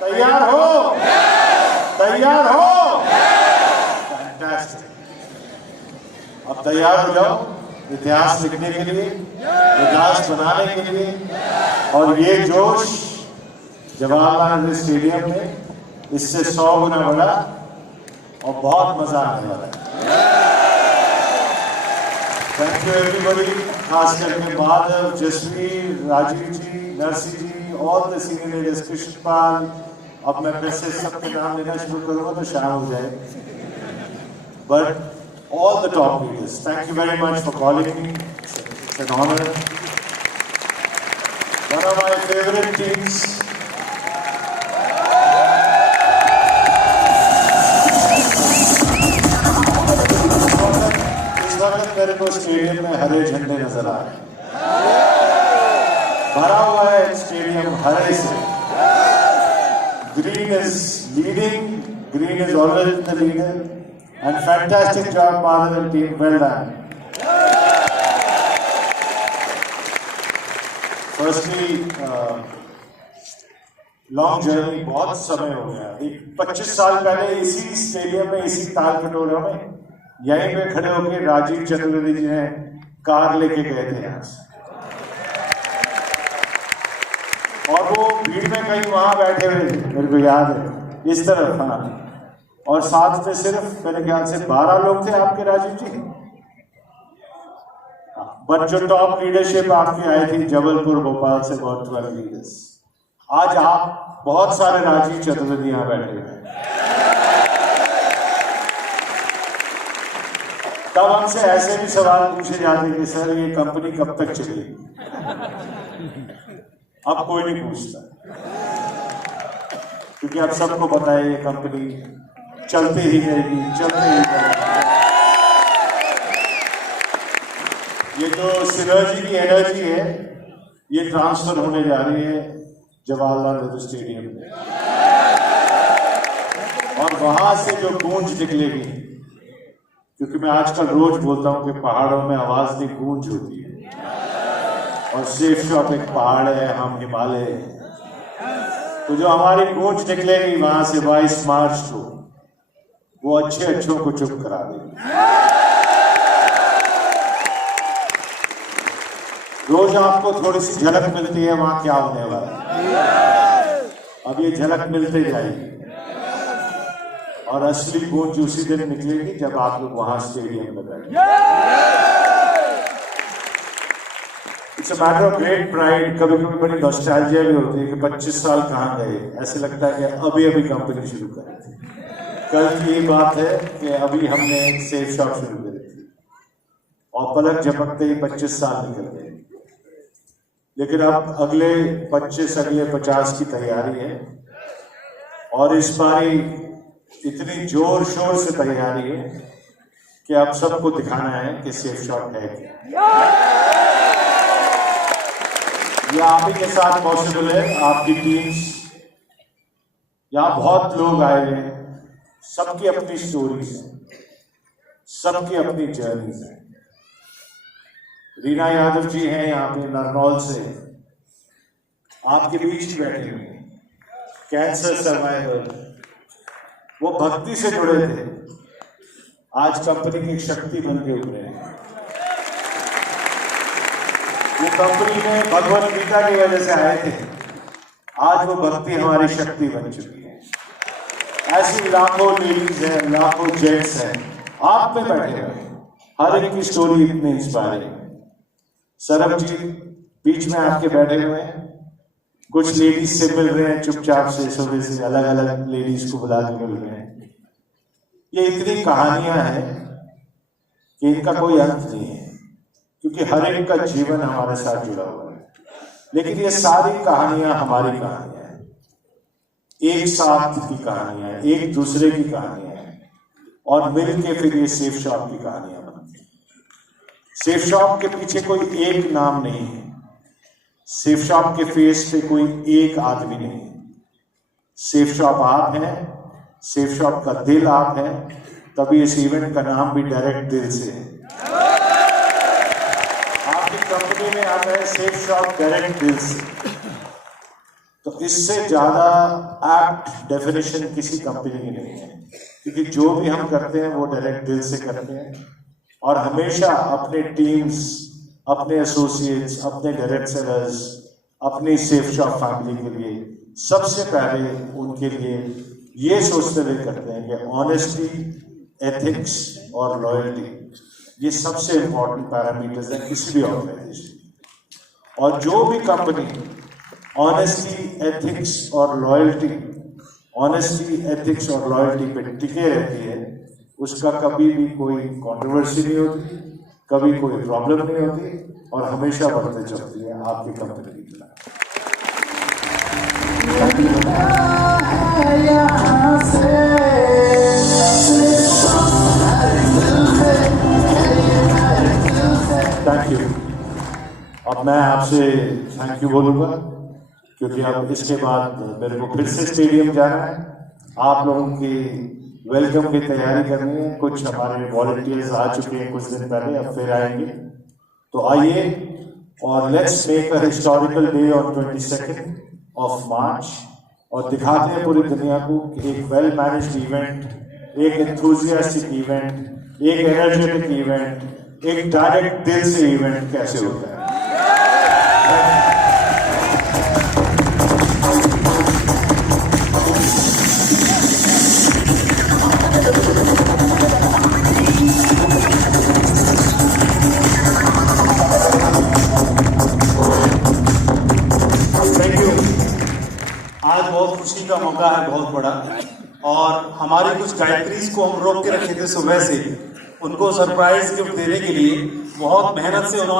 तैयार हो? तैयार हो? फैंटास्टिक। अब तैयार हो जाओ इतिहास लिखने के लिए, इतिहास बनाने के लिए। और ये जोश जवाहरलाल नेहरू स्टेडियम में इससे 100 गुना बढ़ा और बहुत मजा आने वाला है। थैंक यू एवरीबॉडी, खास करके Madhav, Jasvir, Rajiv ji, Narsi ji, all the senior leaders, Krishnapal. अब मैं फिर से सबके नाम लेना शुरू करूंगा तो शाम हो जाए। But all the top leaders, thank you very much for calling me. It's an honour. One of my favourite teams. मेरे को स्टेडियम में हरे झंडे नजर आ रहे हैं। भरा हुआ है स्टेडियम हरे से। Green is leading, green is always the leader, and fantastic job Madhav and team, well done. Firstly long journey, बहुत समय हो गया। 25 साल पहले इसी स्टेडियम में, इसी ताल कटोरा में, यहीं पे खड़े होकर राजीव चतुर्वेदी जी ने कार लेके गए थे यहाँ से, और वो भीड़ में कहीं वहां बैठे हुए थे, मेरे को याद है, इस तरफ। हाँ, और साथ में सिर्फ मेरे ख्याल से 12 लोग थे आपके, राजीव जी। बट जो टॉप लीडरशिप आपकी आई थी जबलपुर, भोपाल से, बहुत 12 लीडर्स। आज आप बहुत सारे राजीव चतुर्वेदी यहाँ बैठे हुए हैं। तब हमसे ऐसे भी सवाल पूछे जाते कि सर ये कंपनी कब तक चलेगी। अब कोई नहीं पूछता, क्योंकि अब सबको पता है ये कंपनी चलती ही रहेगी, चलती ही रहेगी। ये जो सिनर्जी की एनर्जी है, ये ट्रांसफर होने जा रही है जवाहरलाल नेहरू स्टेडियम में, और वहां से जो गूंज निकलेगी, क्योंकि मैं आजकल रोज बोलता हूं कि पहाड़ों में आवाज नहीं, गूंज होती है, और सेफ शॉप एक पहाड़ है, हम हिमालय हैं। तो जो हमारी गूंज निकलेगी वहां से 22 मार्च को, वो अच्छों को चुप करा देगी। रोज आपको थोड़ी सी झलक मिलती है वहां क्या होने वाला है। अब ये झलक मिलते जाएगी, और असली गूंज उसी दिन निकलेगी जब आप लोग वहां स्टेडियम में बैठे। It's a matter of great pride. कभी कभी बड़ी नॉस्टैल्जिया भी होती है कि 25 साल कहाँ गए। ऐसे लगता है कि अभी अभी कंपनी शुरू करी थी। कल की ये बात है कि अभी हमने सेफ शॉप शुरू करी थी, और पलक झपकते ही 25 साल निकल गए। लेकिन अब अगले 25, अगले 50 की तैयारी है, और इस बारी इतनी जोर शोर से तैयारी है कि अब सबको दिखाना है कि सेफ शॉप है क्या। ये आप ही के साथ पॉसिबल है। आपकी टीम्स, यहाँ बहुत लोग आए हैं, सबकी अपनी स्टोरीज है, सबकी अपनी जर्नीज है। रीना यादव जी हैं यहाँ पे नरनौल से, आपके बीच बैठे हुए, कैंसर सर्वाइवर। वो भक्ति से जुड़े थे, आज कंपनी की शक्ति बन के उभरे हैं। वो कंपनी में भगवत गीता की वजह से आए थे, आज वो भक्ति हमारी शक्ति बन चुकी है। ऐसी लाखों लेडीज हैं, लाखों जेंट्स हैं, आप में बैठे हुए, हर एक की स्टोरी इतनी इंस्पायरिंग। सरब जी बीच में आपके बैठे हुए हैं, कुछ लेडीज से मिल रहे हैं चुपचाप से, सुबह से अलग अलग लेडीज को बुला के मिल रहे हैं। ये इतनी कहानियां हैं कि इनका कोई अंत नहीं है, क्योंकि हर एक का जीवन हमारे साथ जुड़ा हुआ है। लेकिन ये सारी कहानियां हमारी कहानियां हैं, एक साथ की कहानियां हैं, एक दूसरे की कहानियां हैं, और मिलके फिर ये सेफ शॉप की कहानियां बनती हैं। सेफ शॉप के पीछे कोई एक नाम नहीं है, सेफ शॉप के फेस पे कोई एक आदमी नहीं। सेफ शॉप आप हैं, सेफ शॉप का दिल आप हैं, तभी इस इवेंट का नाम भी डायरेक्ट दिल से है। आपकी कंपनी में आता है सेफ शॉप डायरेक्ट दिल से। तो इससे ज्यादा एप्ट डेफिनेशन किसी कंपनी की नहीं है, क्योंकि जो भी हम करते हैं वो डायरेक्ट दिल से करते हैं और हमेशा अपने टीम्स, अपने एसोसिएट्स, अपने डायरेक्ट सेलर्स, अपनी सेफ शॉप फैमिली के लिए सबसे पहले उनके लिए ये सोचते हुए करते हैं कि ऑनेस्टी, एथिक्स और लॉयल्टी ये सबसे इंपॉर्टेंट पैरामीटर्स हैं किसी भी ऑर्गेनाइजेशन। और जो भी कंपनी ऑनेस्टी, एथिक्स और लॉयल्टी पे टिके रहती है, उसका कभी भी कोई कंट्रोवर्सी नहीं होती, कभी कोई प्रॉब्लम नहीं होती और हमेशा बढ़ते चलती है आपकी कंपनी की तरह। Thank you. अब मैं आपसे थैंक यू बोलूंगा, क्योंकि अब इसके बाद मेरे को फिर से स्टेडियम जाना है, आप लोगों की वेलकम की तैयारी करनी है। कुछ हमारे वॉलंटियर्स आ चुके हैं कुछ दिन पहले, अब फिर आएंगे। तो आइए और let's make a historical day on 22 of March और दिखाते हैं पूरी दुनिया को कि एक वेल मैनेज्ड इवेंट, एक एंथुसियास्टिक इवेंट, एक एनर्जेटिक इवेंट, एक डायरेक्ट दिल से इवेंट कैसे होता है। आज बहुत खुशी का मौका है, बहुत बड़ा, और हमारी कुछ गायत्रीज को हम रोक के रखे थे सुबह से, उनको सरप्राइज गिफ्ट देने के लिए बहुत मेहनत से उन्होंने